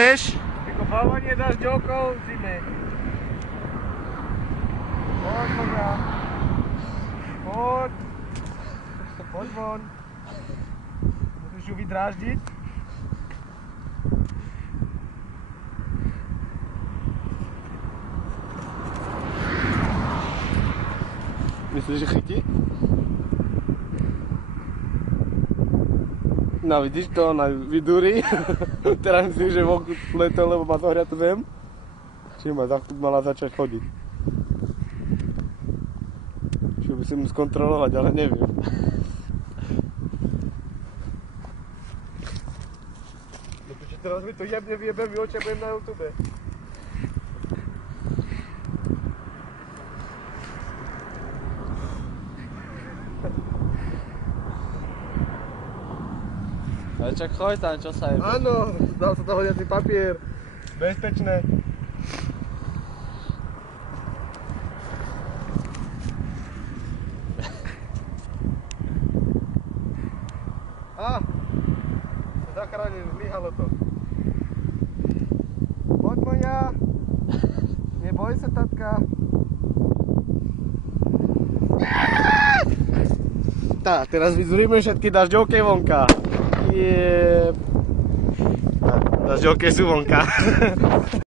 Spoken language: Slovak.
Chceš? Vykopávanie dažďovkov v zime. Poď, poďa. Poď. Poď von. Musíš ju vydráždiť. Myslíš, že chytí? No vidíš to, ona vydúri. Teraz myslím, že vonku letel, lebo má zohriatú zem. Čiže mala začať chodiť. Čiže by si mu skontrolovať, ale neviem. Teraz mi to jebne vyjebem, vyhočia, budem na YouTube. Ale čak choď tam, čo sa je. Áno, dal sa to hodiaci papier. Bezpečné. Zachránil, zlyhalo to. Poď moja. Neboj sa, tatka. Tá, teraz vyzuríme všetky dažďovky vonka. Dažďovky sú vonka.